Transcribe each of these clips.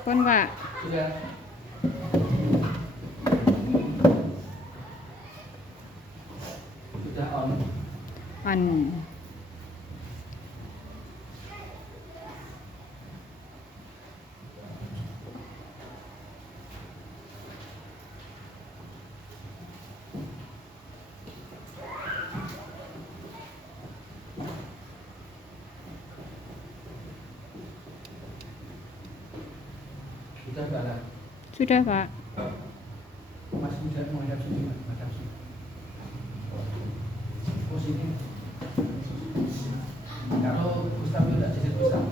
Pun Pak. Sudah. Sudah on. On. Sudah Mbak. Sudah Pak. Mas bisa menghadap sini, Mas. Menghadap sini. Oh sini. Kalau Gustaf itu tidak jadi Gustaf.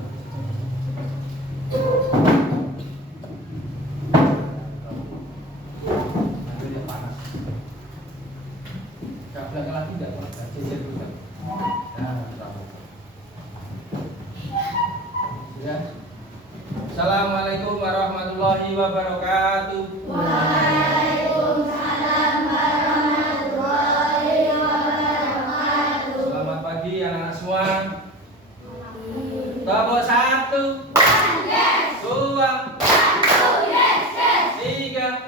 Nanti dia panas. Gak belakang lagi tidak Pak. Jajar Gustaf. Nah, terlalu. Sudah. Assalamualaikum warahmatullahi wabarakatuh. Waalaikumsalam warahmatullahi wabarakatuh. Selamat pagi anak-anak semua. Tepuk 1, 2, 3.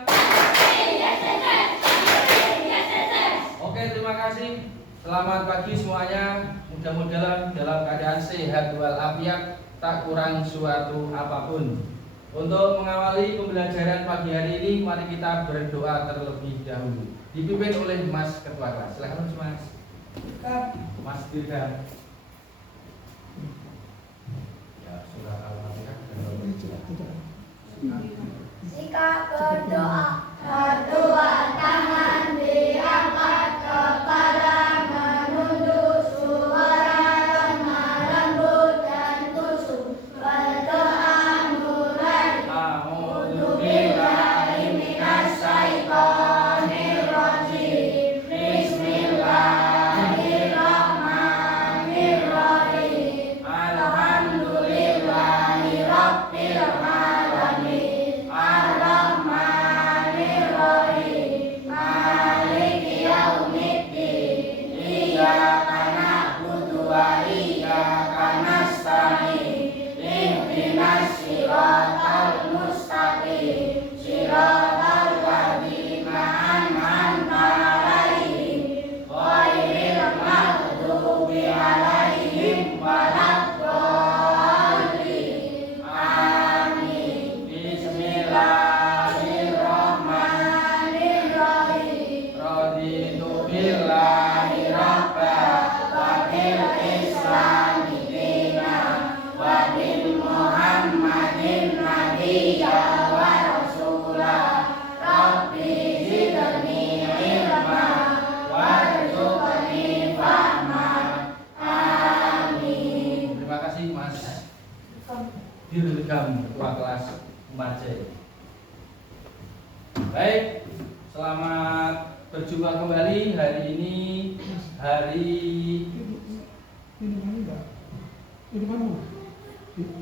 Oke, terima kasih. Selamat pagi semuanya. Mudah-mudahan dalam keadaan sehat walafiat, tak kurang suatu apapun. Untuk mengawali pembelajaran pagi hari ini, mari kita berdoa terlebih dahulu. Dipimpin oleh Mas Ketua Kelas. Silakan Mas. Mas Dirga. Ya, surah Al-Fatihah dan Sikap berdoa, kedua tangan diangkat kepala menunduk suara lemah lembut dan kusuk. Berdoa mulai. A'udzu billahi minasy syaithanir rajim. Bismillahirrahmanirrahim. Alhamdulillahi rabbil alamin. Ar-Rahmanir-Rahim. Maliki yaumiddin. Iyyaka na'budu wa iyyaka nasta'in. Ihdinas siratal mustaqim. Siratal ladzina an'amta 'alaihim ghairil maghdubi 'alaihim waladdallin. Amin. Bismillahirrahmanirrahim. Raditu billahi rabba wa bil islami dina wa bil muhammadin nabiyya wa rasula. Rabbi zidni ilma warzuqni fahma. Amin. Terima kasih Mas Dirgam, Ketua Kelas Umarje. Baik, selamat berjumpa kembali. Hari ini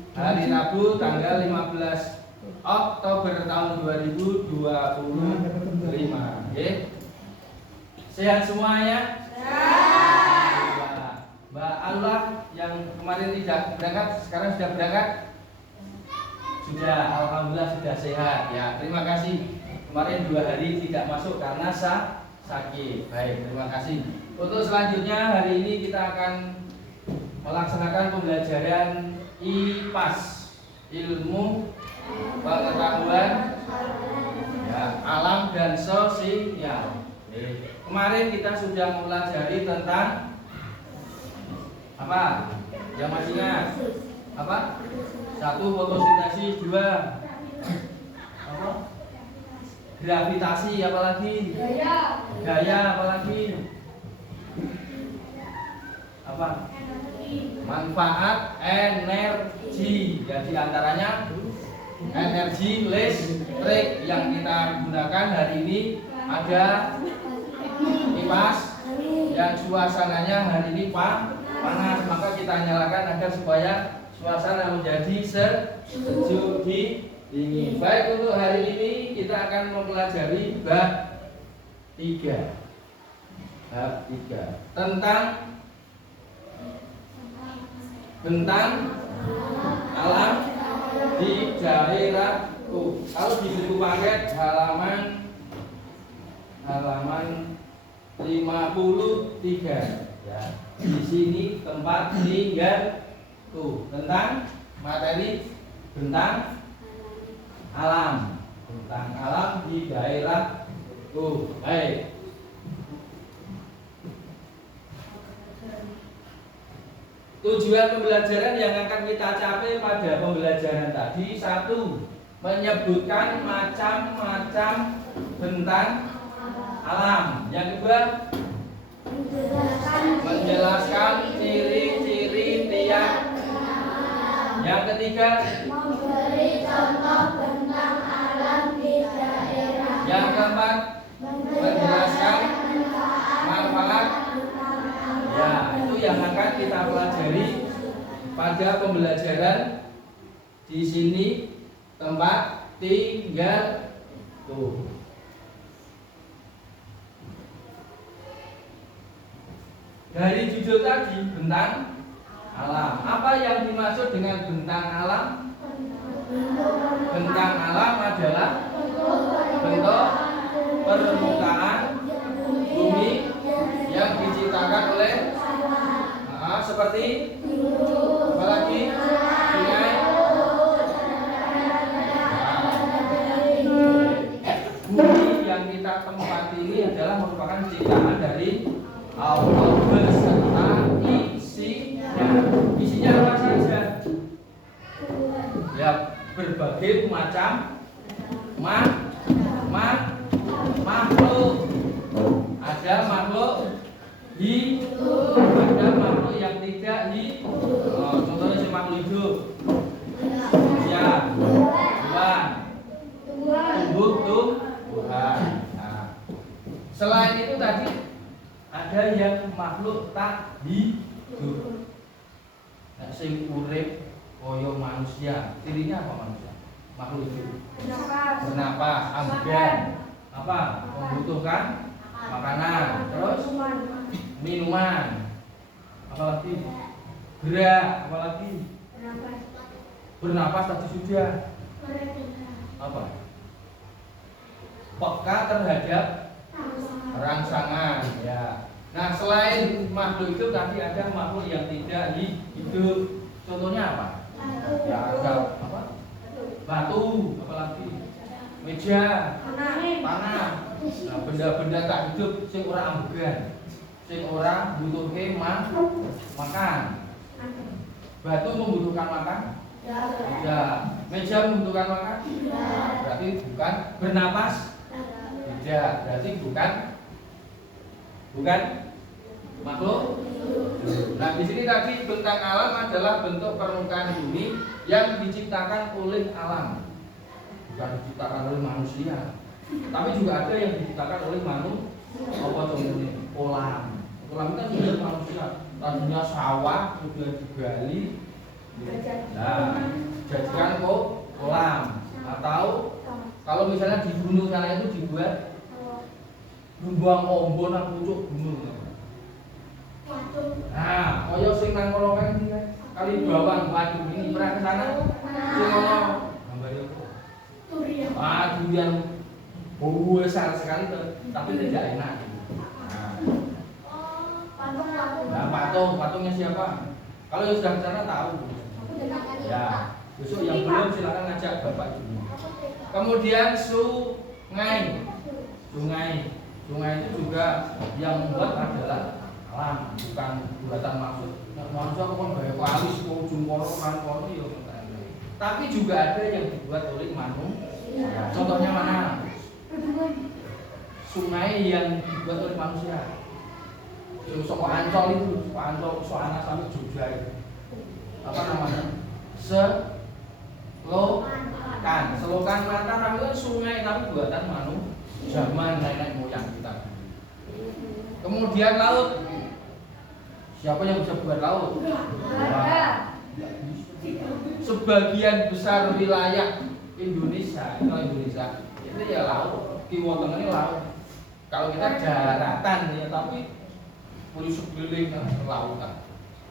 hari Rabu tanggal 15 Oktober tahun 2025. Oke. Sehat semuanya? Mbak Allah yang kemarin tidak berangkat, sekarang sudah berangkat? Sudah, alhamdulillah sudah sehat. Ya, terima kasih. Kemarin 2 hari tidak masuk karena sakit. Baik, terima kasih. Untuk selanjutnya hari ini kita akan melaksanakan pembelajaran IPAS, ilmu pengetahuan ya, alam dan sosial. Kemarin kita sudah mempelajari tentang apa? Yang masih ingat? Apa? 1 fotosintesis, 2 apa? Gravitasi, apalagi? Gaya, apalagi? Apa? Manfaat energi. Jadi antaranya energi listrik yang kita gunakan hari ini ada kipas yang suasananya hari ini panas, maka kita nyalakan agar supaya suasana menjadi sejuk dingin. Baik, untuk hari ini kita akan mempelajari bab 3. Bab 3 tentang alam di daerahku. Kalau di buku paket halaman 53 ya. Di sini tempat tinggalku, tentang materi bentang alam, di daerahku. Baik. Tujuan pembelajaran yang akan kita capai pada pembelajaran tadi: satu, menyebutkan macam-macam bentang alam. Yang kedua, menjelaskan ciri-ciri tiap. Yang ketiga, memberi contoh bentang alam di daerah. Yang keempat, menjelaskan manfaat. Ya, itu yang akan kita pelajari pada pembelajaran di sini tempat tinggal tuh. Dari judul tadi bentang alam. Apa yang dimaksud dengan bentang alam? Bentang alam adalah bentuk permukaan bumi yang diciptakan oleh seperti apalagi sungai. Bumi yang kita tempati ini adalah merupakan ciptaan dari Allah beserta isinya. Isinya apa saja? Ya, berbagai macam makhluk. Ada makhluk hidup, ada makhluk yang tidak hidup. Contohnya si makhluk hidup, manusia, hewan, tumbuh-tumbuhan. Nah, selain itu tadi ada yang makhluk tak hidup. Nah, sing urip kaya manusia. Cirinya apa manusia? Makhluk hidup. Bernapas, ambegan. Apa? Membutuhkan makanan, terus minuman. Apalagi? Gerak, apalagi? Bernapas tadi sudah. Apa? Peka terhadap rangsangan, ya. Nah, selain makhluk itu tadi ada makhluk yang tidak hidup. Contohnya apa? Ya, ada apa? Batu, apalagi? Meja, tanah. Nah, benda-benda tak hidup sing ora ambegan, sing ora butuhke makan. Batu membutuhkan makan? Ya. Meja membutuhkan makan? Ya. Berarti bukan bernapas? Tidak, berarti bukan makhluk. Nah, di sini tadi bentang alam adalah bentuk permukaan bumi yang diciptakan oleh alam, bukan diciptakan oleh manusia. Tapi juga ada yang diciptakan oleh manusia. Apa contohnya? Kolam. Kolam itu kan milik manusia. Tadinya sawah, kemudian digali. Nah, jadikan kolam. Atau kalau misalnya di gunung sana itu dibuat buang ombon nang pucuk gunung. Nah, kaya sing nang kono kan kali bawang waduh ini pernah ke sana? Sing ono gambar apa? Durian. Durian besar sekali tapi tidak enak. Nah, patungnya siapa? Kalau yang sudah ke sana tahu. Ya, besok yang belum silakan ngajak Bapak Ibu. Kemudian sungai. Sungai itu juga yang membuat adalah alam, bukan buatan manusia. Manusia kan gaya kalis, ujung kono kan kono ya. Tapi juga ada yang dibuat oleh manusia. Contohnya mana? Sungai yang dibuat oleh manusia. Sok Ancol itu, Sok Ancol, Sok Anak sampai Jogja itu. Apa namanya? Selokan Mataram itu sungai tapi buatan manusia. Zaman nenek moyang kita. Kemudian laut. Siapa yang bisa buat laut? Sebagian besar wilayah Indonesia itu ya laut. Kiwo tengahnya laut. Kalau kita daratan ya, tapi punya sekeliling lautan.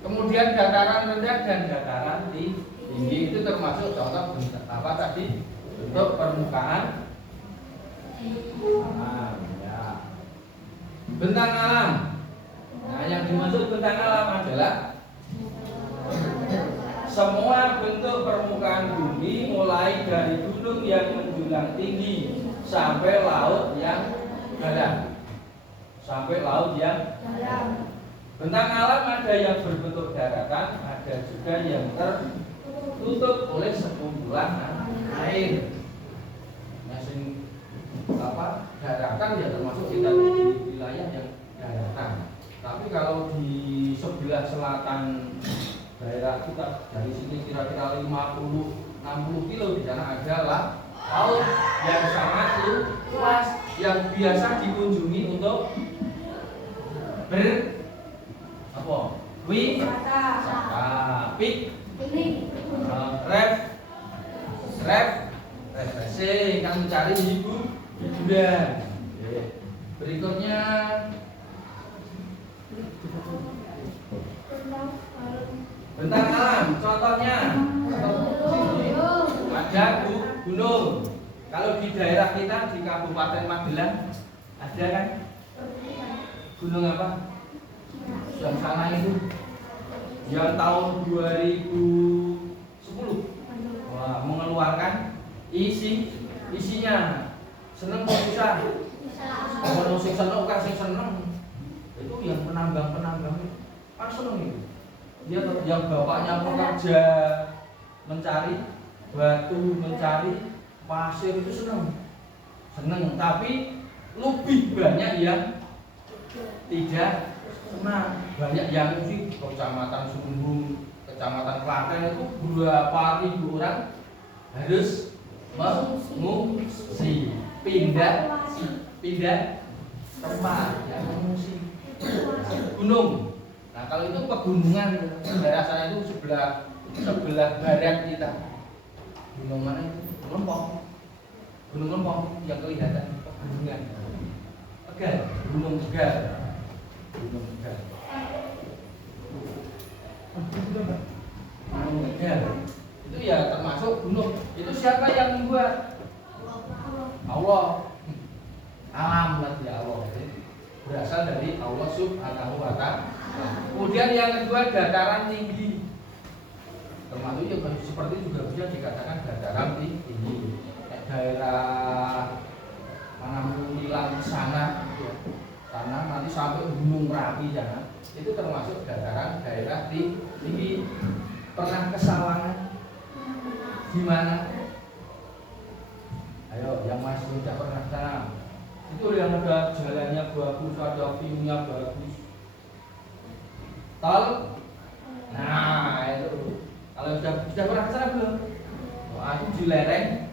Kemudian dataran rendah dan dataran tinggi. tinggi itu termasuk contoh bentuk apa tadi? Bentuk permukaan alam, ya. Bentang alam. Nah, yang dimaksud bentang alam adalah semua bentuk permukaan bumi mulai dari gunung yang menjulang tinggi sampai laut yang dalam. Sampai laut yang dalam. Bentang alam ada yang berbentuk daratan, ada juga yang tertutup oleh sekumpulan air. Nah, daratan ya termasuk kita di wilayah yang daratan. Tapi kalau di sebelah selatan daerah kita dari sini kira-kira 50-60 kilo di sana adalah laut yang sangat luas yang biasa dikunjungi untuk wisata, refreshing, kan mencari hiburan. Berikutnya bentang alam, contohnya ada gunung. Kalau di daerah kita di Kabupaten Magelang ada kan gunung apa? Yang sana itu yang tahun 2010 mengeluarkan isinya seneng kok bisa kalau sing seneng kan sing seneng itu yang penambang kan seneng itu dia yang bapaknya pekerja mencari batu mencari pasir itu seneng tapi lebih banyak yang tidak senang. Banyak yang di Kecamatan Sumbung, Kecamatan Klaten itu berapa ribu orang harus mengungsi, pindah tempat, ya mengungsi gunung. Nah kalau itu pegunungan daerah sana itu sebelah barat kita. Gunung mana itu? Gunung Lempong yang kelihatan pegunungan. Gunung Tegal. Itu ya termasuk gunung. Itu siapa yang membuat? Allah. Alam lagi Allah. Berasal dari Allah Subhanahu wa Ta'ala. Kemudian yang kedua dataran tinggi. Termasuk ya seperti juga bisa dikatakan dataran tinggi. Daerah mana Mulilang sana nanti sampai Gunung Merapi sana itu termasuk dataran daerah tinggi. Pernah ke Sawangan? Di mana? Ayo, yang masih tidak pernah ke sana. Itu yang ada jalannya bagus, ada view-nya bagus. Tol? Nah, itu. Kalau sudah pernah ke sana belum? Aku di lereng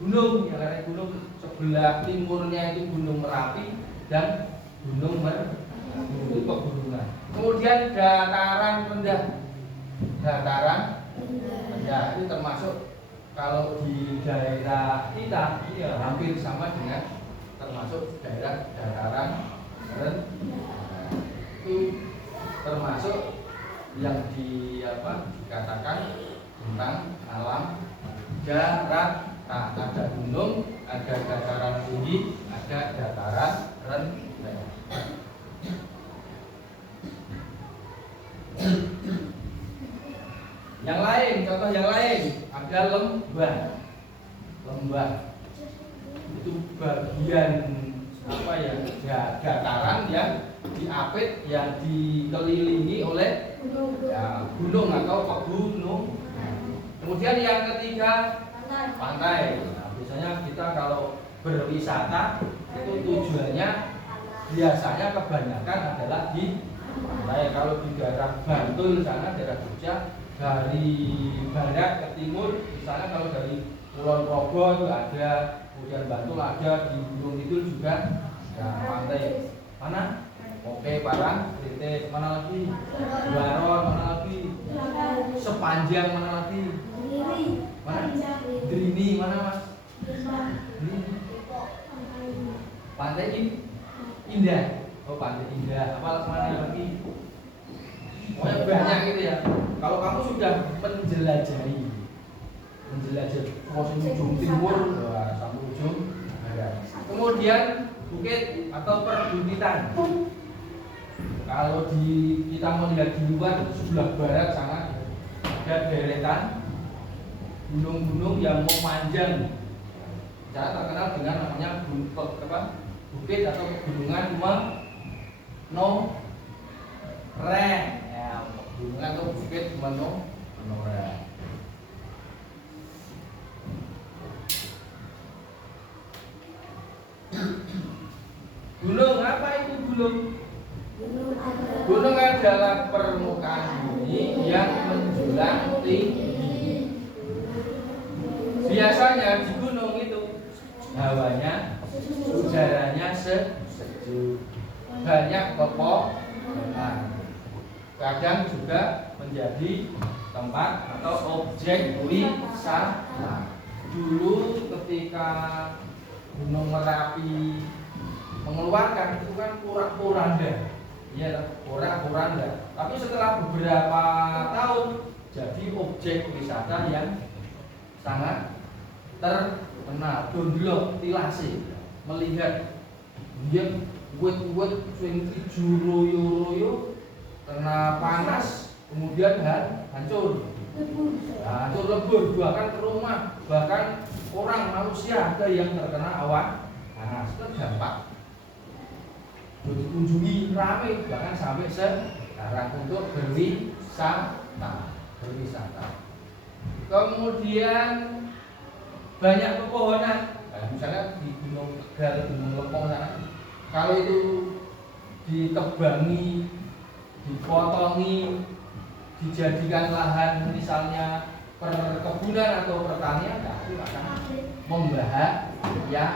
gunung, ya lereng gunung sebelah timurnya itu Gunung Merapi dan Gunung itu pegunungan. Kemudian dataran rendah itu termasuk kalau di daerah kita ya hampir sama dengan termasuk daerah dataran rendah. Itu termasuk yang dikatakan tentang alam darat. Nah, ada gunung, ada dataran tinggi, ada dataran rendah. Yang lain, contoh yang lain, ada lembah. Itu bagian dataran yang diapit, yang dikelilingi oleh gunung atau pegunungan. Kemudian yang ketiga pantai. Nah, biasanya kita kalau berwisata itu tujuannya biasanya kebanyakan adalah di pantai. Kalau di daerah Bantul sana, daerah Jogja, dari barat ke timur, misalnya kalau dari Kulon Progo itu ada, kemudian Bantul ada, di Gunung Kidul juga ada pantai. Mana? Oke, Parang, Trite, mana lagi? Baron, mana lagi? Sepanjang mana lagi? Mana? Drini, mana Mas? Pantai Indah. Oh, Pantai Indah. Apa mana lagi? Pokoknya banyak gitu ya. Kalau kamu sudah menjelajahi menjelajah ujung timur sampai ujung barat. Kemudian bukit atau perbukitan. Kalau kita melihat di luar sebelah barat sana ada deretan gunung-gunung yang memanjang. Saya terkenal dengan namanya bukit atau pegunungan Menoreh. Ya, pegunungan atau bukit Menoreh. Gunung, apa itu gunung? Gunung adalah permukaan bumi yang menjulang tinggi. Biasanya di gunung itu hawanya, udaranya sejuk, banyak pepohonan. Kadang juga menjadi tempat atau objek wisata. Dulu ketika Gunung Merapi mengeluarkan itu kan porak-poranda, ya porak-poranda. Tapi setelah beberapa tahun jadi objek wisata yang sangat terkenal. Dondelok tilase melihat dia wet sing ijo royo-royo kena panas kemudian hancur. Hancur lebur bahkan rumah, bahkan orang manusia ada yang terkena awan panas. Itu dampak. Dikunjungi ramai bahkan sampai sekarang untuk berwisata. Kemudian banyak pepohonan. Nah, misalnya di Gunung Tegal, Gunung Lepong sana, kalau itu ditebangi, dipotongi, dijadikan lahan misalnya perkebunan atau pertanian, nah, itu akan membahayakan.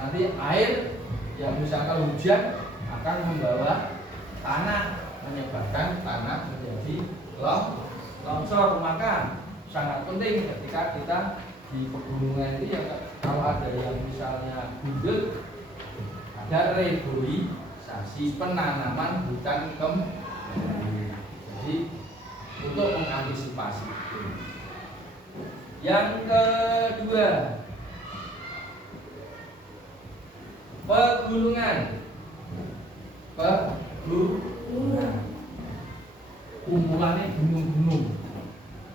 Nanti air yang misalkan hujan akan membawa tanah, menyebabkan tanah menjadi longsor. Maka sangat penting ketika kita di pegunungan itu ya, kalau ada yang misalnya gundul, ada reboisasi, penanaman hutan kembali. Jadi untuk mengantisipasi. Yang kedua, pegunungan. Kumpulannya gunung-gunung,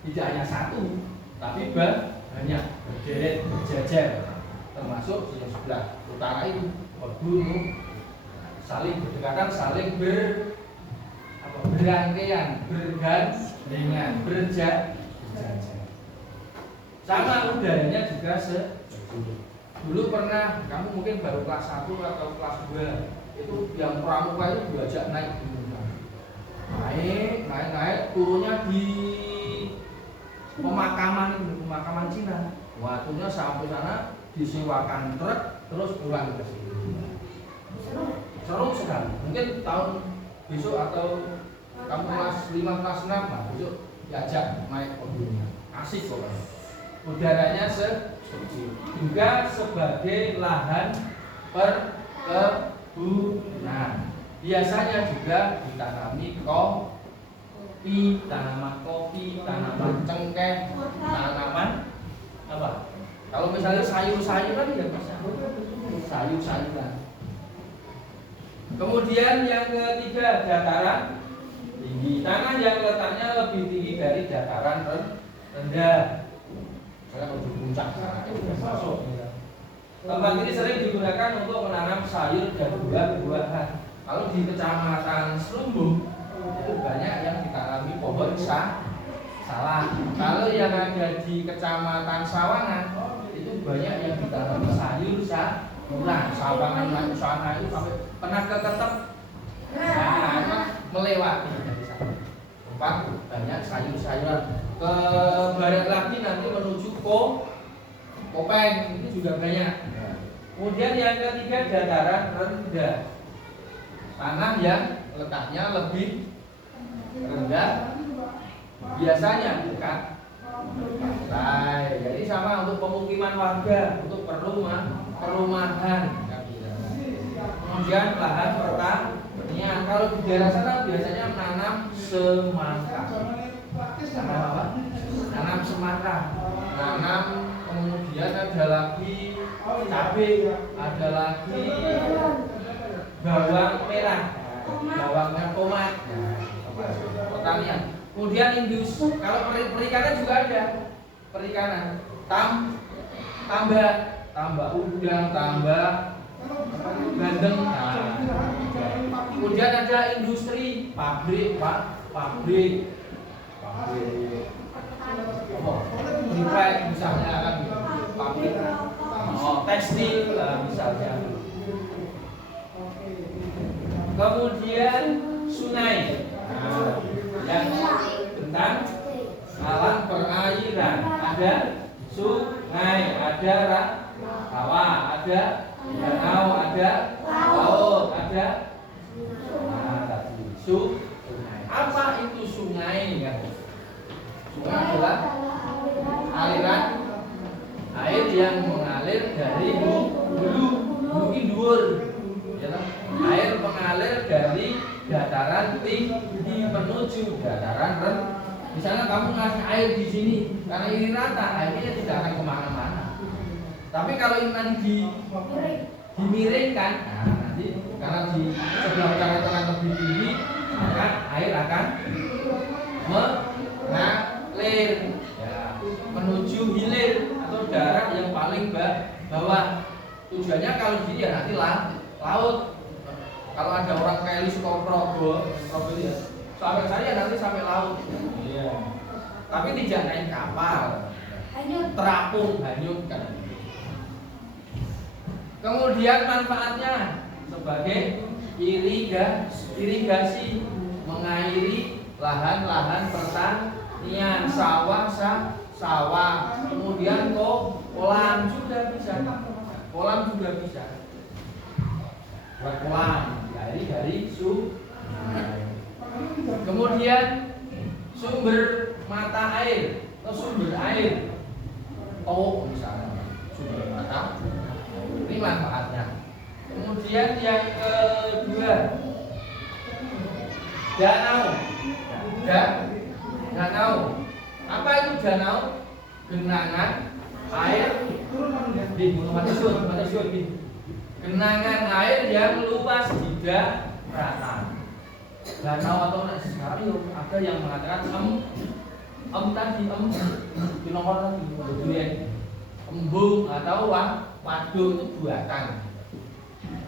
tidak hanya satu, tapi banyak, berderet, berjajar, termasuk yang sebelah utara itu gunung saling berdekatan, saling berangkaian, bergandengan, berjajar. Sama udaranya juga dulu pernah, kamu mungkin baru kelas 1 atau kelas 2, itu yang pramuka itu diajak naik gunung. Naik, turunnya di pemakaman Cina. Waktunya sampai sana disewakan truk, terus pulang ke sini. Seru sekali. Mungkin tahun besok atau kamu kelas 5, kelas 6, nah besok diajak naik gunung. Asik pokoknya. Udaranya sejuk. Juga sebagai lahan perkebunan. Biasanya juga ditanami kopi, tanaman cengkeh, tanaman apa? Kalau misalnya sayur-sayuran ya bisa. Sayur-sayuran. Kemudian yang ketiga, dataran tinggi. Tanah yang letaknya lebih tinggi dari dataran rendah. Saya mau di puncak sana itu masuk. Tempat ini sering digunakan untuk menanam sayur dan buah-buahan. Kalau di Kecamatan Selumbung itu banyak yang ditanami pohon salah. Kalau yang ada di Kecamatan Sawangan itu banyak yang ditanami sayur sayuran. Sawangan sana itu sampai pernah keketep. Nah, melewati dari sana. Tempat banyak sayur-sayuran. Ke barat lagi nanti menuju Kopeng itu juga banyak. Kemudian yang ketiga, dataran rendah. Tanah yang letaknya lebih rendah, biasanya bukan pantai. Jadi sama untuk pemukiman warga, untuk perumahan. Kemudian lahan pertanian. Kalau di daerah sana biasanya menanam semangka. Nanam apa? Nanam semangka. Nanam, kemudian ada lagi cabai, ada lagi bawang merah, bawang merah, tomat, pertanian. Kemudian kalau perikanan juga ada perikanan, tambah udang, tambah bandeng. Nah, kemudian ada industri, pabrik, pabrik misalnya kan, pabrik, tekstil misalnya. Kemudian sungai, yang tentang alam perairan, ada sungai, ada rawa, ada danau, ada laut, ada sungai. Apa itu sungai? Ya? Sungai adalah aliran air yang mengalir dari hulu dhuwur, ya, air mengalir dari dataran tinggi menuju dataran rendah. Misalnya kamu ngasih air di sini, karena ini rata, airnya tidak akan kemana-mana. Tapi kalau ini nanti dimiringkan, nah nanti karena di sebelah utara itu akan lebih tinggi, maka air akan mengalir, ya, menuju hilir atau darat yang paling bawah. Tujuannya kalau gini ya nanti laut. Kalau ada orang Kelly suka Progo ya, sampai saya nanti sampai laut. Iya. Tapi tidak naik kapal, terapung, hanyut kan. Kemudian manfaatnya sebagai irigasi, mengairi lahan-lahan pertanian, sawah, kemudian kolam juga bisa, buat kolam diairi dari sungai. Kemudian sumber mata air atau sumber air, misalnya sumber mata, ini manfaatnya. Kemudian yang kedua, danau. Apa itu danau? Genangan air genangan air yang luas di daratan. Danau atau sekarang ada yang mengatakan embung atau waduk itu buatan.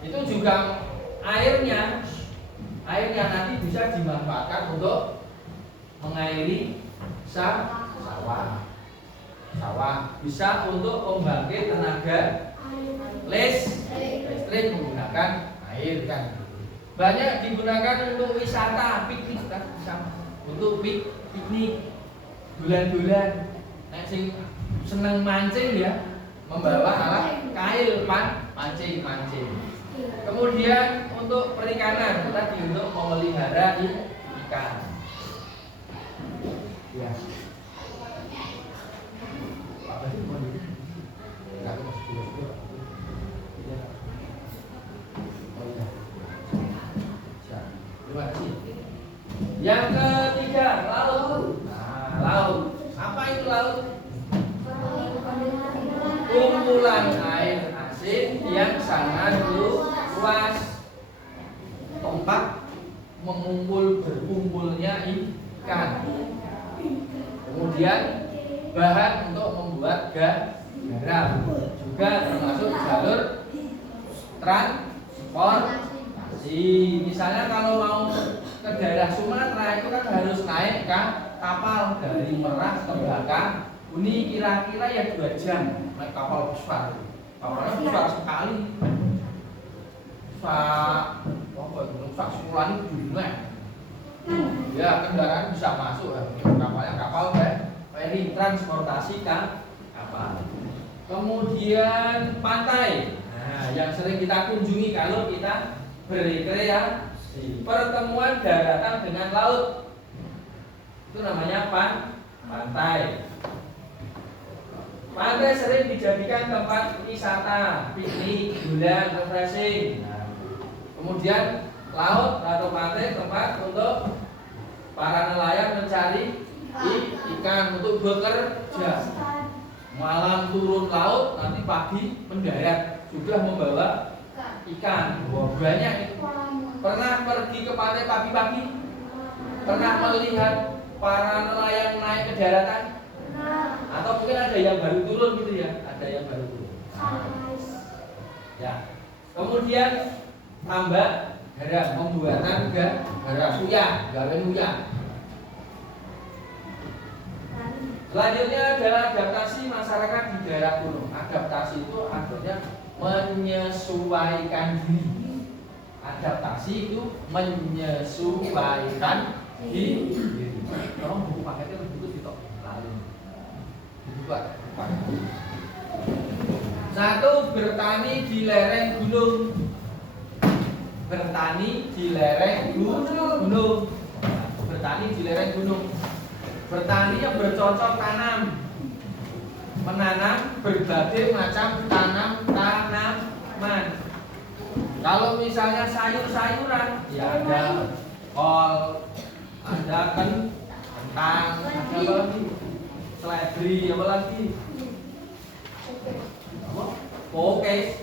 Itu juga airnya nanti bisa dimanfaatkan untuk mengairi sawah, bisa untuk pembangkit tenaga listrik menggunakan air kan. Banyak digunakan untuk wisata, piknik kan, untuk piknik bulan-bulan. Nek sing seneng mancing ya, membawa alat kail mancing. Kemudian untuk perikanan, tadi untuk memelihara ikan. Ya. Apa sih mau ini? Enggak masuk dulu. Terima kasih. Yang ketiga, laut. Nah, laut. Apa itu laut? Kumpulan air asin yang sangat luas, tempat berkumpulnya ikan. Kemudian bahan untuk membuat garam, juga termasuk jalur transportasi. Misalnya kalau mau ke daerah Sumatera itu kan harus naik kapal dari Merak ke Bakahuni, kira-kira ya 2 jam naik kapal besar. Kapalnya besar sekali. Sak sekolah itu dunia. Ya kendaraan bisa masuk, kapalnya kapal feri, transportasi kapal. Kemudian pantai, nah, yang sering kita kunjungi kalau kita berrekreasi, pertemuan daratan dengan laut, itu namanya pantai. Pantai sering dijadikan tempat wisata, piknik, bulan, refreshing. Nah, kemudian laut atau pantai tempat untuk para nelayan mencari ikan untuk bekerja. Malam turun laut, nanti pagi mendarat sudah membawa ikan. Wah, banyak itu. Pernah pergi ke pantai pagi-pagi? Pernah melihat para nelayan naik ke daratan? Atau mungkin ada yang baru turun gitu ya? Ada yang baru turun. Ya. Kemudian tambah garam, pembuatan garam uyah, gawe uyah. Selanjutnya adalah adaptasi masyarakat di daerah gunung. Adaptasi itu artinya menyesuaikan diri. Adaptasi itu menyesuaikan diri. Tolong buku paketnya begitu ditok. Lalu dibuka. Satu, bertani di lereng gunung. Bertani di lereng gunung. Bertani di lereng gunung. Bertani yang bercocok tanam, menanam berbagai macam tanaman. Kalau misalnya sayur-sayuran, ya ada kol, ada kentang, ada apa lagi? Seledri, apa lagi? Kokes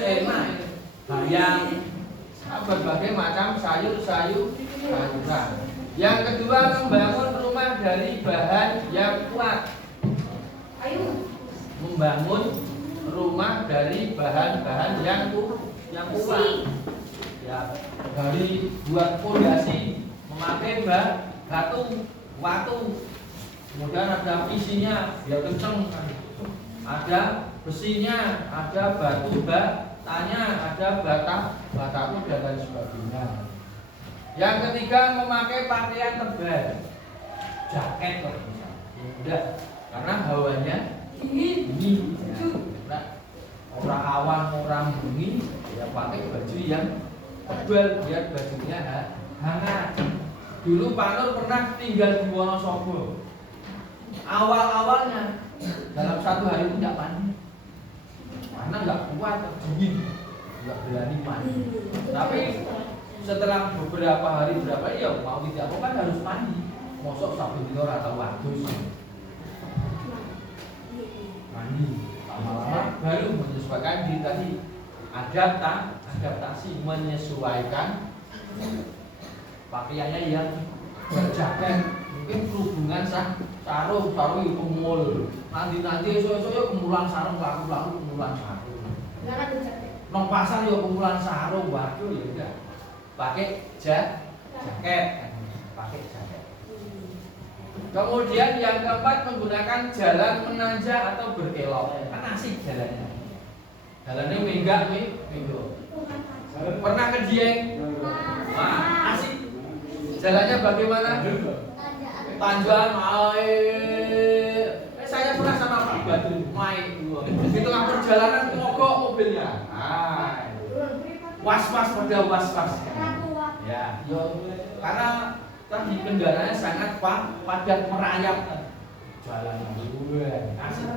enak, bayam, berbagai macam sayuran. Yang kedua, membangun rumah dari bahan yang kuat. Membangun rumah dari bahan-bahan yang kuat. Ya, dari buat fondasi memakai batu. Kemudian ada isinya, biar kenceng. Ada besinya, ada batu batanya, ada bata kuda dan sebagainya. Yang ketiga, memakai pakaian tebal, jaket kalau misalnya. Tidak, karena hawanya dingin. Ya, orang awan, orang dingin, ya pakai baju yang tebal biar bajunya hangat. Dulu Pak Nur pernah tinggal di Wonosobo. Awal-awalnya dalam satu hari itu tidak mandi, karena nggak kuat, dingin, nggak berani mandi. Tapi setelah beberapa hari ya mau tidak mau kan harus mandi. Mosok sampai di luar atau wadus mandi, lama-lama baru menyesuaikan diri tadi. Adaptasi menyesuaikan pakaiannya yang berjaket, mungkin perhubungan sarung kemul. Nanti esok kemulan sarung, laku kemulan sarung. Nong pasar yo kemulan sarung, waduh ya udah. Pakai jaket. Kemudian yang keempat, menggunakan jalan menanjak atau berkelok. Kan asik jalannya. Jalannya menggak. Pernah ke Dieng? Nah, asik. Jalannya bagaimana? Tanjakan, saya pernah sama Pak Batu main di tengah perjalanan mogok mobilnya. Was-was pada was-was. Ya, karena tadi kendaraannya sangat padat merayap jalan asik,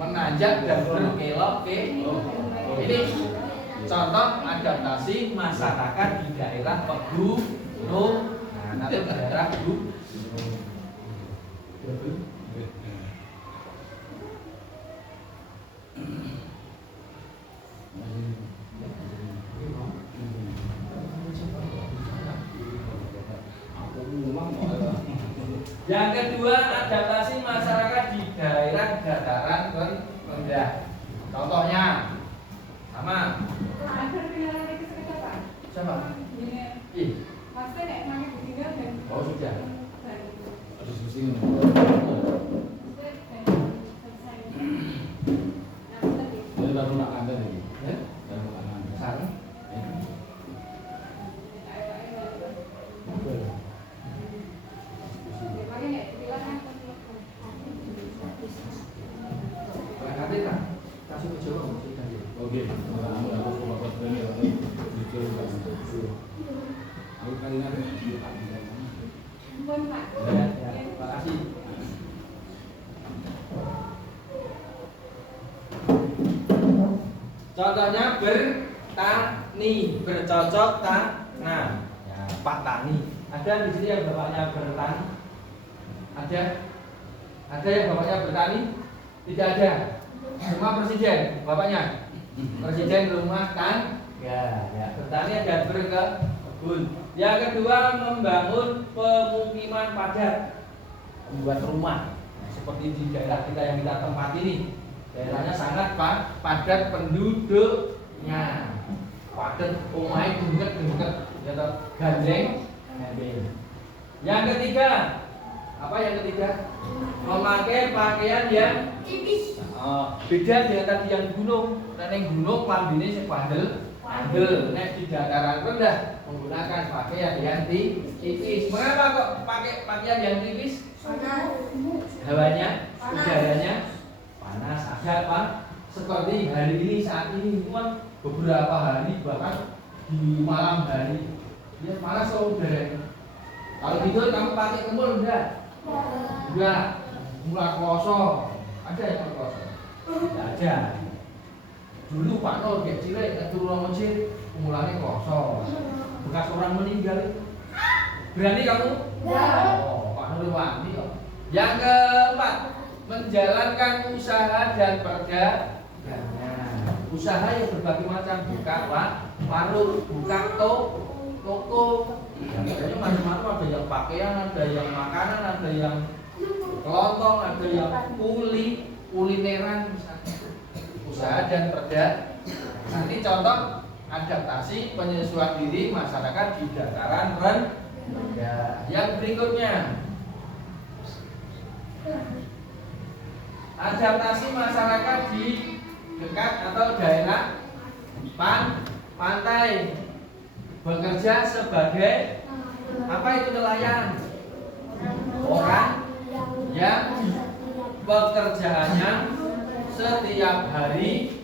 menanjak dan berkelok. Ini contoh adaptasi masyarakat di daerah pegunungan atau daerah gunung. Yang kedua, adaptasi masyarakat di daerah dataran rendah. Contohnya sama. Siapa? Ih. Oh sudah. Harus mesti ini baru nak ada nih. Ya? Baru nak ada. Sarang. Oke, contohnya bertani, bercocok tanam. Ya, Pak Tani. Ada di sini yang bapaknya bertani? Ada? Ada yang bapaknya bertani? Tidak ada. Semua presiden bapaknya. Presiden rumah kan? Ya, ya. Bertani dan berkebun. Yang kedua, membangun pemukiman padat, membuat rumah. Nah, seperti di daerah kita yang kita tempat ini, daerahnya sangat padat penduduknya. Padat, omai gengket, gandeng. Yang ketiga, apa yang ketiga? Memakai pakaian yang tipis. beda dengan tadi yang di gunung. Nek gunung lambene sing bandel. Nek di dataran rendah menggunakan pakaian yang tipis. Mengapa kok pakai pakaian yang tipis? Hawanya, udaranya panas. Ada apa? Seperti hari ini, saat ini kan beberapa hari bahkan di malam hari dia panas udara. Kalau gitu kamu pakai kemul enggak? Enggak. Mulai kloso. Ada yang kloso? Tidak ada. Dulu Pak Nur kayak cilik turun masjid, mulanya kloso. Bekas orang meninggal. Berani kamu? Oh, Pak Nur wani kok. Yang keempat, menjalankan usaha dan perdagangan. Usaha yang berbagai macam, buka warung, buka toko. Biasanya macam-macam, ada yang pakaian, ada yang makanan, ada yang kelontong, ada yang kulineran misalnya. Usaha dan perdagangan. Ini contoh adaptasi penyesuaian diri masyarakat di dataran rendah. Yang berikutnya, adaptasi masyarakat di dekat atau daerah pantai, bekerja sebagai apa itu nelayan? Orang yang pekerjaannya setiap hari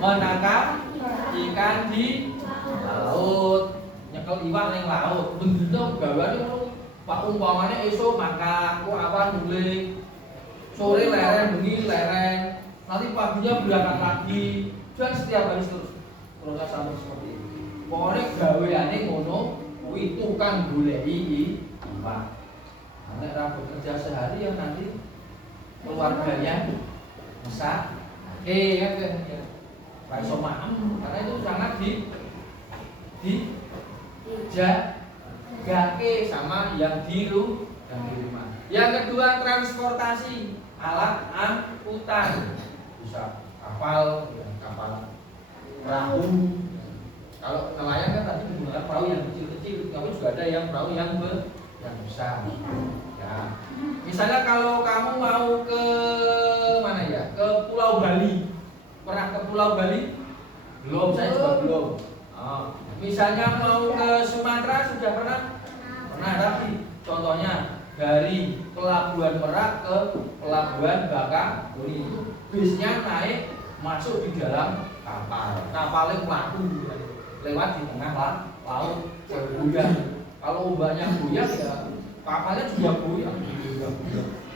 menangkap ikan di laut, nyekel iwak ning laut. Bentuk gawane Pak umpamane esuk makan, kok apa nulis, sore lereng, bengi lereng, nanti paginya berangkat lagi, dan setiap hari terus proses sampai seperti itu. Pokoknya gaweane ngono, kuwi tukang goleki iwak. Nek ra bekerja sehari ya nanti keluarganya besar. Kan ya. Pak iso maem, karena itu sangat dijagake sama yang di rumah. Yang kedua, transportasi, alat angkutan. Bisa kapal, kapal perahu. Kalau nelayan kan tadi menggunakan perahu yang kecil-kecil, tapi juga ada yang perahu yang besar. Ya. Misalnya kalau kamu mau ke mana ya? Ke Pulau Bali. Pernah ke Pulau Bali? Belum, saya juga belum. Misalnya mau ke Sumatera sudah pernah? Pernah, tapi contohnya dari Pelabuhan Merak ke Pelabuhan Bakahuni itu bisnya naik masuk di dalam kapal. Kapalnya melaku lewat di tengah laut goyang. Kalau ombaknya goyang ya kapalnya juga goyang.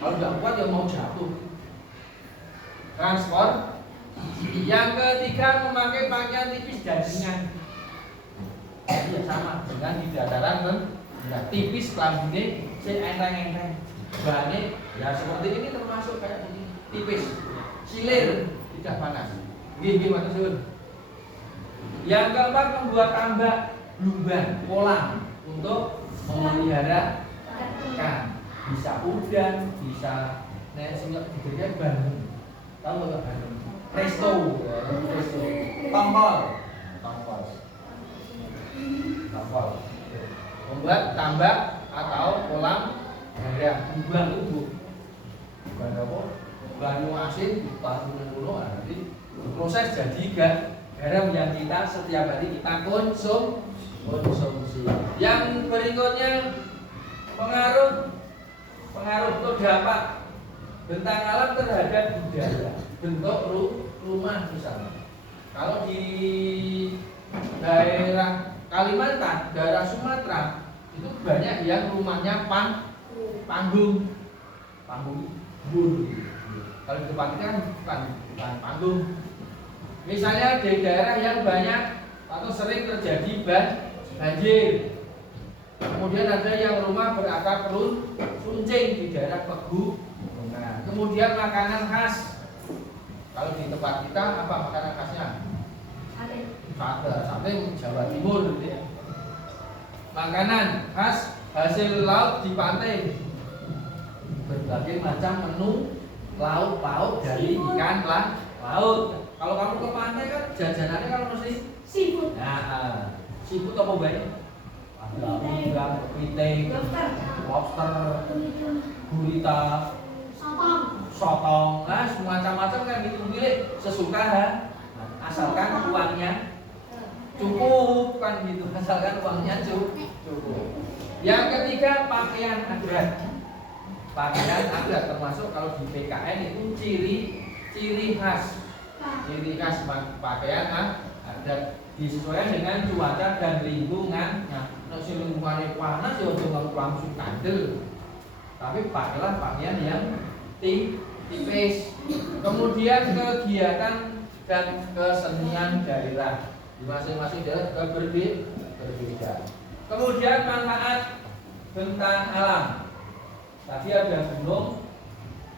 Kalau nggak kuat ya mau jatuh. Transport. Yang ketiga, memakai pakaian tipis dan ringan. Ya sama dengan di dataran rendah, tipis kelambine sing enteng-enteng. Bahannya ya seperti ini termasuk kayak ini, tipis, silir, tidak panas. Nggih, matur suwun. Yang keempat, membuat tambak, lumban, kolam untuk memelihara ikan. Bisa udang, bisa nek sing digede banyu. Tahu enggak banyu? Presto, tongkol. Membuat tambak atau kolam garam, lubang itu bukan apa? Banyu asin ditaruh nanti proses jadi garam yang kita setiap hari kita konsumsi. Yang berikutnya pengaruh atau dampak bentang alam terhadap budaya, bentuk rumah misalnya. Kalau di daerah Kalimantan, daerah Sumatera itu banyak yang rumahnya panggung bur. Kalau di depan kita kan bukan panggung. Misalnya di daerah yang banyak atau sering terjadi banjir, Kemudian ada yang rumah berakar runcing di daerah pegunungan. Kemudian makanan khas. Kalau di tempat kita apa makanan khasnya? Sate Jawa Timur gitu ya. Makanan khas hasil laut di pantai. Berbagai macam menu laut pauk dari ikan laut. Kalau kamu ke pantai kan jajanannya kalau mesti Seafood. nah, seafood apa banyak? Ada udang, kepiting, lobster, gurita, sotong, nah semacam-macam kan gitu milik sesuka ha. Asalkan uangnya cukup kan gitu, asalkan uangnya cukup. Yang ketiga pakaian adat. Pakaian adat termasuk kalau di PKN itu ciri khas pakaian adat disesuaikan dengan cuaca dan lingkungannya. Nek sing lingkungannya panas ya ojo langsung kandel. Tapi pakailah pakaian yang tipis. Kemudian kegiatan dan kesenian daerah di masing-masing daerah juga berbeda. Kemudian manfaat bentang alam. Tadi ada gunung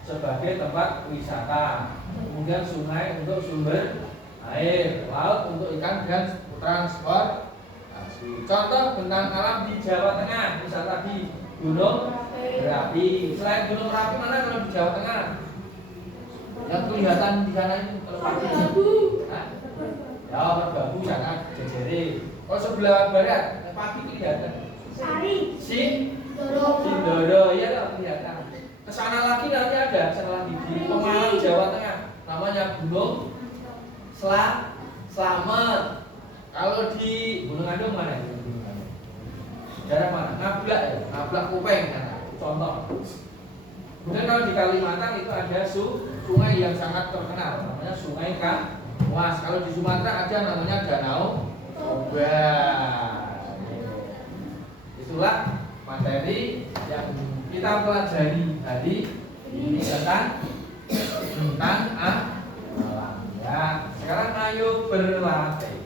sebagai tempat wisata, kemudian sungai untuk sumber air, laut untuk ikan dan transportasi. Contoh bentang alam di Jawa Tengah, misal tadi Gunung Merapi. Selain Gunung Merapi mana kalau di Jawa Tengah? Yang kelihatan di sana itu kalau Merbabu. ya Merbabu sana Jejere. Kalau sebelah barat, pagi kelihatan. Sari. Sindoro, iya lah kelihatan. Kesana lagi nanti ada, kesana lagi di Pemalang Jawa Tengah, namanya Gunung Slamet. Kalau di Gunung Andong mana? Daerah mana? Ngablak ya, Ngablak Kupeng kan? Contoh. Kemudian kalau di Kalimantan itu ada sungai yang sangat terkenal, namanya Sungai Kapuas. Kalau di Sumatera ada namanya Danau Toba. Itulah materi yang kita pelajari hari ini tentang alam. Ya, sekarang ayo berlatih.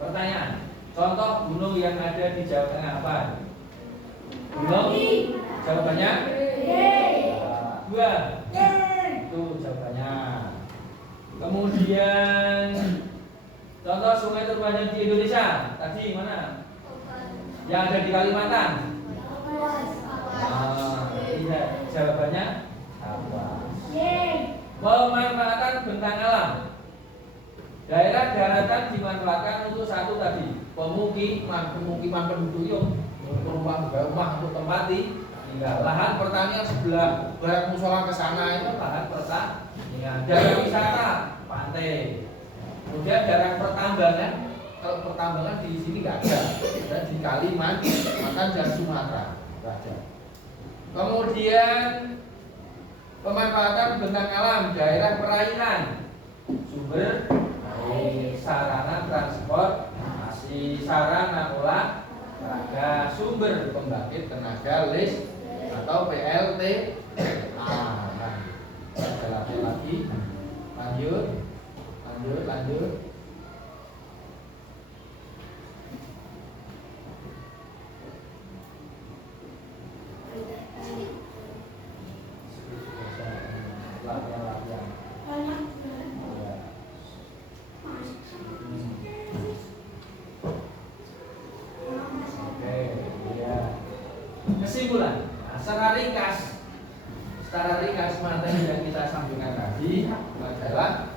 Pertanyaan, contoh gunung yang ada di Jawa Tengah apa? Gunung? Jawabannya? Dua. Itu jawabannya. Kemudian contoh sungai terbanyak di Indonesia. Tadi mana? Yang ada di Kalimantan? Tidak. Jawabannya apa? Pemanfaatan bentang alam. Daerah daratan dimanfaatkan untuk satu tadi pemukiman penduduk yang rumah untuk tempat tinggal. Lahan pertanian sebelah barat musola ke sana itu lahan pertanian. Daerah wisata pantai. Kemudian daerah pertambangan, kalau pertambangan di sini nggak ada, dan di Kalimantan dan Sumatera nggak ada. Kemudian pemanfaatan bentang alam daerah perairan, sumber air, sarana transportasi, sarana olahraga, sumber pembangkit tenaga listrik atau PLT. Nah, kita latih lagi. Lanjut. Latihan. Kesimpulan, secara ringkas materi yang kita sampaikan tadi adalah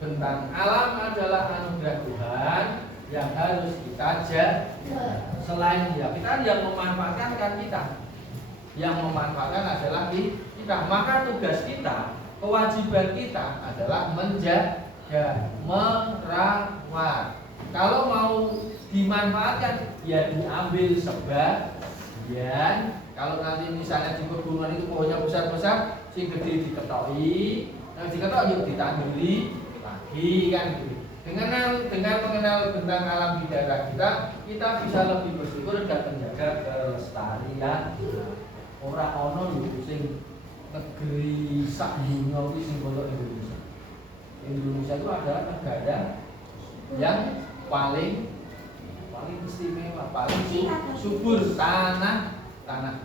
bentang alam adalah anugerah Tuhan yang harus kita jaga. Selain dia, kita yang memanfaatkan kan kita. Yang memanfaatkan adalah kita. Maka tugas kita, kewajiban kita adalah menjaga, merawat. Kalau mau dimanfaatkan, ya diambil sebagian. Kalau nanti misalnya di pegunungan itu pohonnya besar-besar, sing gede diketoki, yang diketok yuk ditanduri lagi kan gitu. Dengan mengenal bentang alam di daerah kita bisa lebih bersyukur dan menjaga kelestarian. Ora ono lho sing negeri sak dunya iki sing kaya Indonesia. Indonesia itu adalah negara yang paling paling istimewa, paling subur tanah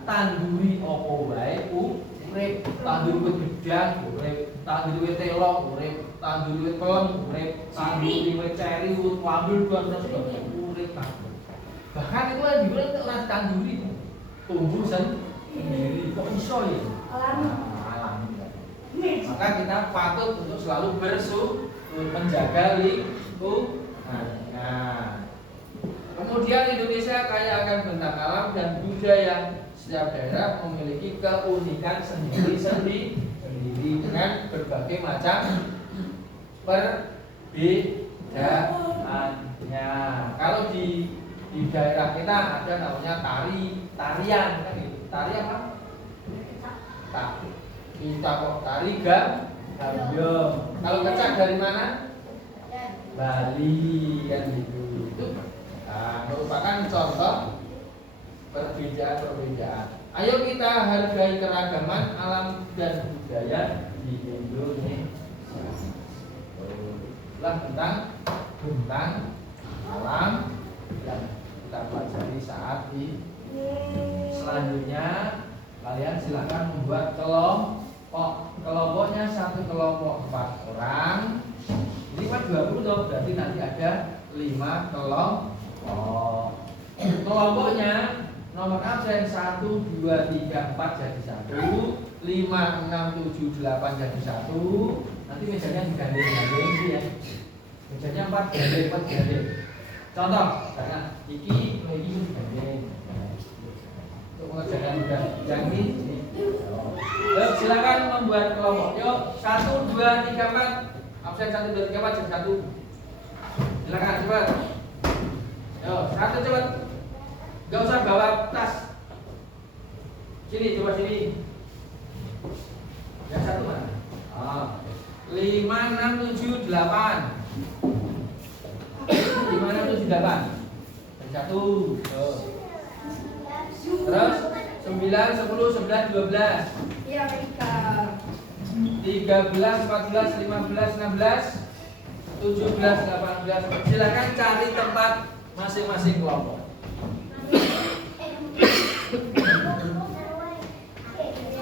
tanduri apa wae urip, tandur wit gedang urip, tandur wit telok urip, tandur wit pelem urip, tandur wit ceri wit wambul terus urip kabeh. Bahkan itu kan diurip ora tanduri tumbuh sendiri kok iso ya? Alami. Maka kita patut untuk selalu menjaga lingkungannya. Kemudian Indonesia kaya akan bentang alam dan budaya. Setiap daerah memiliki keunikan sendiri-sendiri dengan berbagai macam perbedaannya. Kalau di daerah kita ada namanya tarian kan gitu. Tari apa? Kita kok tari gambyong. Kalau kecak dari mana? Bali kan gitu. Itu merupakan contoh perbedaan. Ayo kita hargai keragaman alam dan budaya di Indonesia. Itulah tentang alam yang kita pelajari saat ini. Selanjutnya kalian silakan membuat kelompoknya satu kelompok 4 orang. Ini kan 20 dong, berarti nanti ada 5 kelompok. Kelompoknya nomor absen 1, 2, 3, 4 jadi 1, 5, 6, 7, 8 jadi 1. Nanti mejanya digandeng-gandeng ya. Mejanya 4 gandeng. Contoh, misalnya iki digandeng. Untuk mengerjakan mudah yang ini. Yuk, silakan membuat kelompok. Yuk, 1, 2, 3, 4. Absen 1, 2, 3, 4 jadi 1. Silakan cepat. Yuk, 1 cepat. Gak usah bawa tas. Sini, coba sini. Yang 1 mana? 5, 6, 7, 8. 5, 6, 7, 8. Yang 1. Terus 9, 10, 11, 12. Iya, Rika. 13, 14, 15, 16, 17, 18. Silakan cari tempat masing-masing kelompok.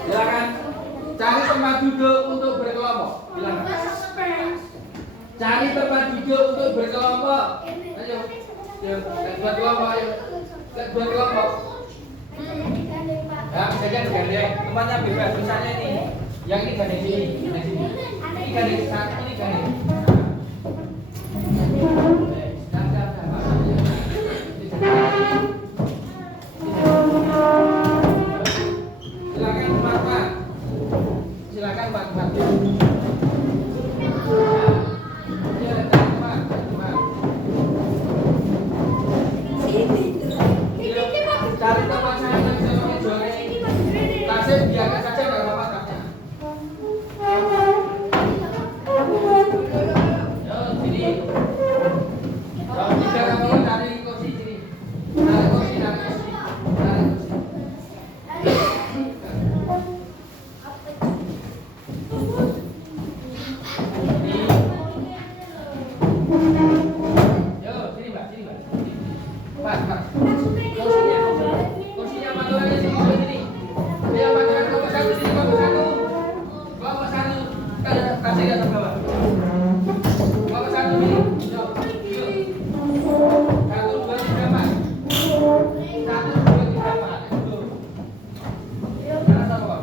Silakan cari tempat duduk untuk berkelompok. Silakan. Cari tempat duduk untuk berkelompok. Ayo. Buat kelompok ayo. Buat kelompok. Ya, bisa gandeng. Tempatnya bebas. Misalnya ini. Yang ini gandeng sini. Ini gandeng satu, ini gandeng. Silakan Pak. Cari tempat saya yang saya jualnya ini. Tasnya biarkan saja nggak apa-apa tasnya. Yo, sini. Kalau tidak apa-apa cari kursi sini. Cari kursi. Kursinya paturannya sini. Ayo paturan kelompok 1 sini, kelompok 1. Kelompok 1 kasih ke atas bawah. Kelompok 1 sini. Yuk. 1, 2, 3, 4. 1, 2, 3, 4. Karena sama.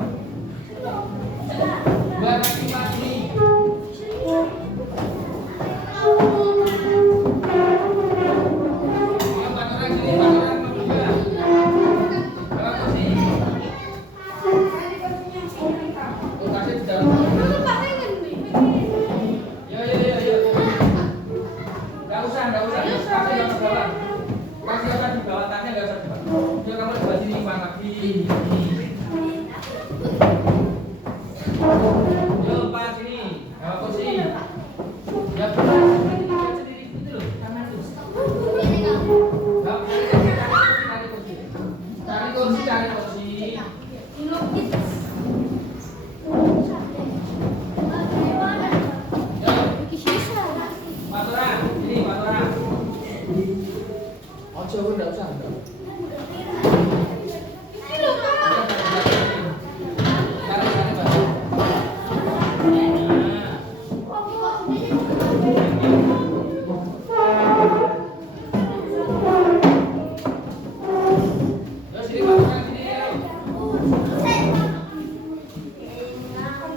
Buat kaki sini.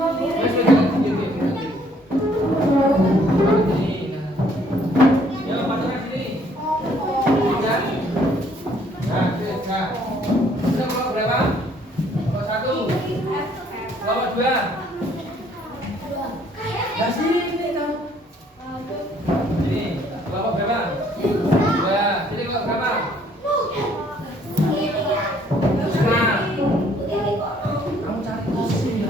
Wes jangan pinggir. Ini. Ya, pasukan sini. Tiga. Nah, tiga. Sudah kelompok berapa? Kelompok 1. Kelompok 2. Nah, sini dong. Sini. Kelompok berapa? 2. Sini kelompok berapa? Setengah. Kamu cari kursi ya.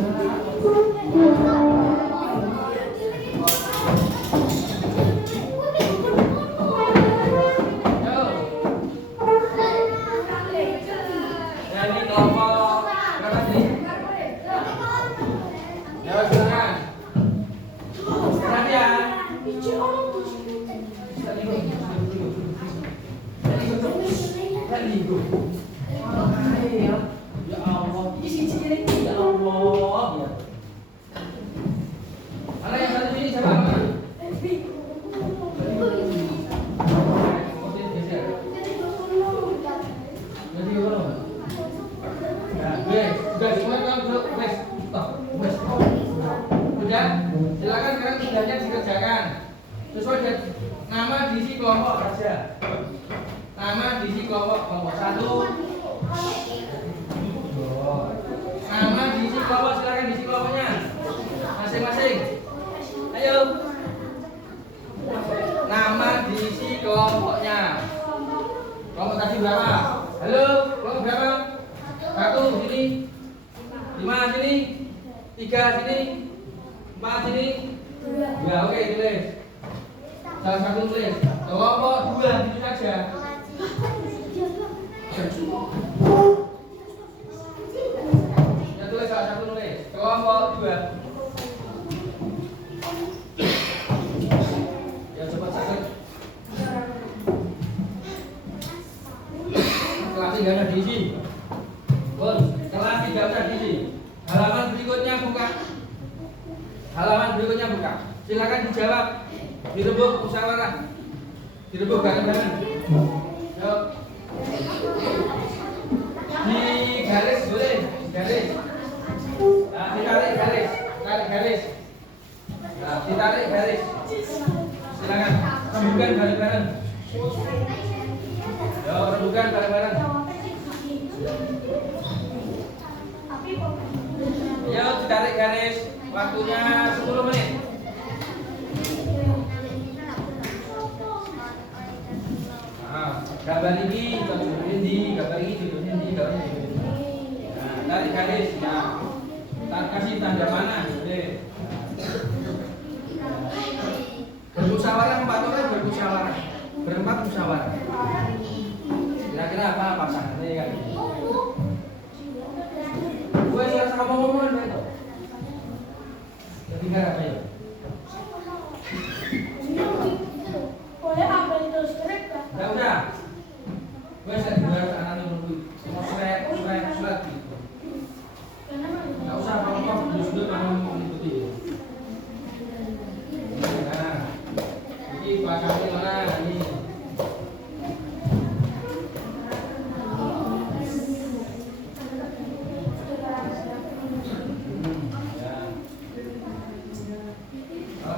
Silakan sekarang tugasnya dikerjakan sesuai dengan nama diisi kelompok saja. Nama diisi kelompok 1. Nama diisi kelompok, silakan diisi kelompoknya masing-masing. Ayo. Nama diisi kelompoknya. Kelompok tadi berapa? Halo, kelompok berapa? 1 sini. 5 sini. 3 sini. 4 sini. Ya, oke, tulis. Salah satu tulis. Kelompok 2 gitu saja. Ya, tulis salah satu tulis. Kelompok 2. Ya, cepat saja. Kelas 3 nya diisi. Bon, kelas 3 nya diisi. Halaman berikutnya buka. Halaman berikutnya buka. Silakan dijawab. Direbuk musyawarah. Direbuk bareng-bareng. Yuk. Di garis boleh, garis. Nah, ditarik garis, tarik garis. Nah, ditarik garis. Silakan. Rembukan bareng-bareng. Yuk, rembukan bareng-bareng. Yuk, ditarik garis. Waktunya 10 menit. Nah, gambar ini judulnya di, gambar ini judulnya di, gambar ini. Nah, tarik garis. Nah, kasih tanda mana? Boleh. Bermusyawarah 4 orang bermusyawarah. Berempat musyawarah. Kira-kira apa pasangannya kan? Gue rasa ngomong-ngomong itu. Tinggal apa ya? Boleh ambil terus kerek kan? Enggak udah. Gue saya dua anaknya nunggu. Semua surat gitu. Enggak usah apa-apa dulu kamu mengikuti. Nah, ini pasangnya mana ini?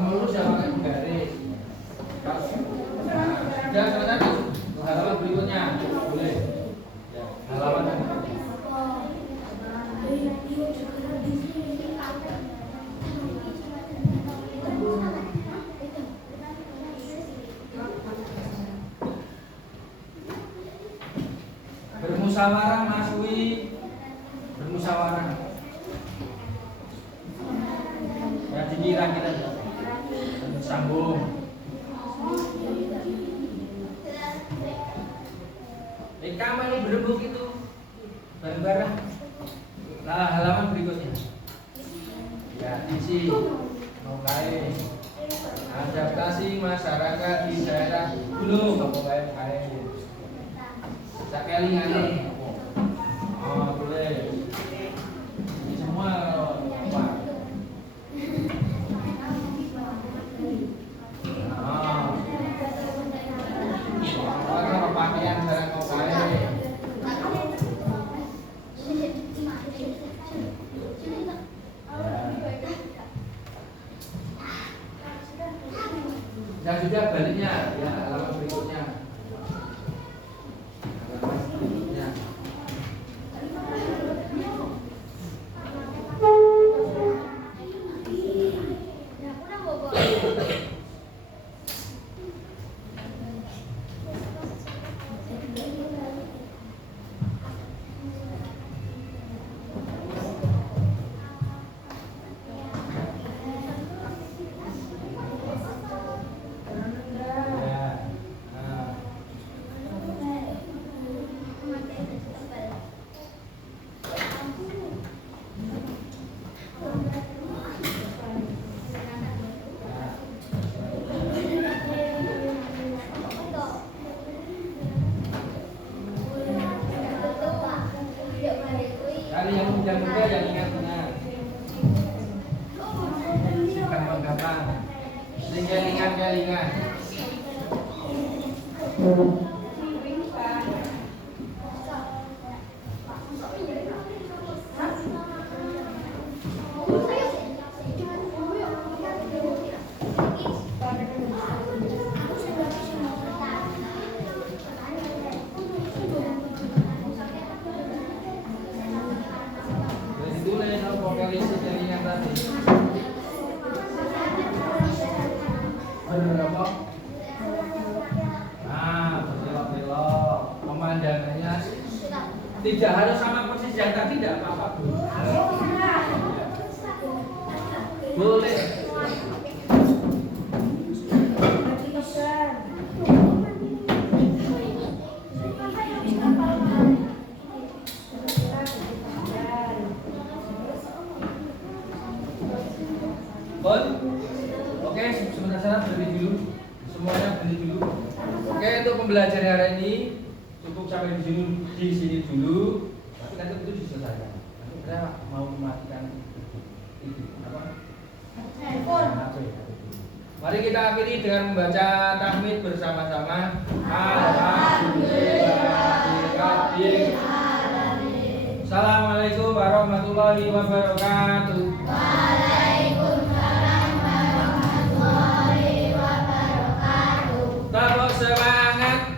Lurus ya pakai garis. Sudah selesai halaman berikutnya boleh. Ya, halaman bermusyawarah Mas Wi. Bermusyawarah. Ya dikira kita sambung. Kamu ini berebut itu bareng-bareng. Nah, halaman berikutnya. Ya, isi mau kain adaptasi masyarakat di daerah gunung mau kain. Sakelingan ini. Oh, boleh. Ini semua apa? Pakaian barang kau kaya. Yang sudah baliknya, ya halaman berikutnya. Halaman berikutnya. Ya. Nah. Kali yang muda-muda yang ingat-ingat. Bukan gampang. Kelingan. Jadi ditulis vokalis kelingan tadi. Berapa? Nah, belok-belok. Pemandangannya tidak harus sama persis yang tadi, tidak apa-apa, Bu. Boleh. Bon. Oke, sebentar saja berdiri dulu. Semuanya berdiri dulu. Oke, untuk pembelajaran hari ini cukup sampai di sini dulu. Tapi nanti itu diselesaikan. Nanti saya mau mematikan itu apa? Handphone. Mari kita akhiri dengan membaca tahmid bersama-sama. Alhamdulillahirabbil alamin. Assalamualaikum warahmatullahi wabarakatuh. Tepuk semangat.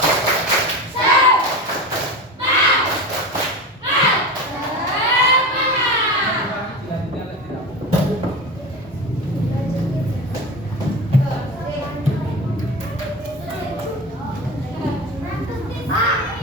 Ah,